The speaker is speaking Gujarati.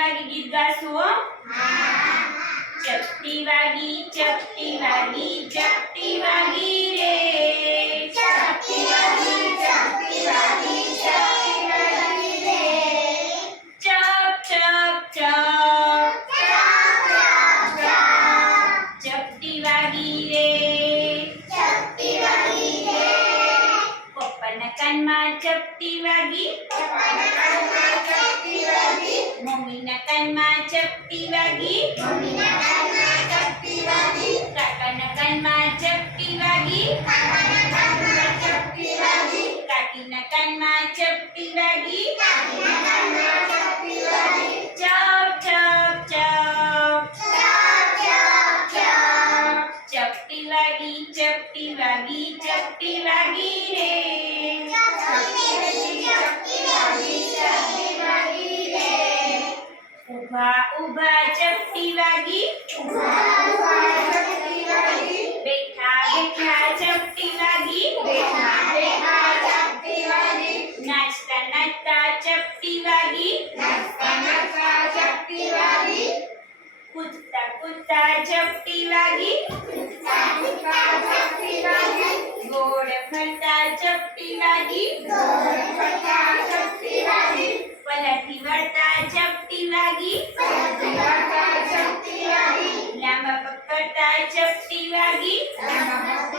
વાગી ગીત ગાશું હો. ચપટી વાગી ચપટી વાગી ચપટી વાગી રે. ચપટી વાગી ચપટી વાગી ચપટી વાગી રે. ચપ ચપ ચપ ચપટી વાગી રે. ચપટી વાગી રે. પપ્પાના કાનમાં ચપટી વાગી. પપ્પાના કાનમાં ચપટી વાગી. મમ્મીના કાનમાં ચપટી વાગી. મમ્મીના કાનમાં ચપટી વાગી. કાકાના કાનમાં ચપટી વાગી. કાકાના કાનમાં ચપટી વાગી. કાકીના કાનમાં ચપટી વાગી. કાકીના કાનમાં ચપટી વાગી. ચપ ચપ ચપ ચપટી વાગી ચપટી વાગી ચપટી વાગી રે. ચપટી વાગી ચપટી વાગી રે. ઊભા ઊભા ચપટી વાગી. ઊભા ઊભા ચપટી વાગી. બેઠા બેઠા ચપટી વાગી. બેઠા બેઠા ચપટી વાગી. નાચતા નાચતા ચપટી વાગી. નાચતા નાચતા ચપટી વાગી. કૂદતા કૂદતા ચપટી વાગી. કૂદતા કૂદતા ચપટી વાગી. ગોળ ફરતા ચપટી વાગી. ગોળ ફરતા ચપટી વાગી. પલાઠી વળતા ચપટી વાગી. પલાઠી વળતા ચપટી વાગી. લાંબા પગ કરતા ચપટી વાગી. લાંબા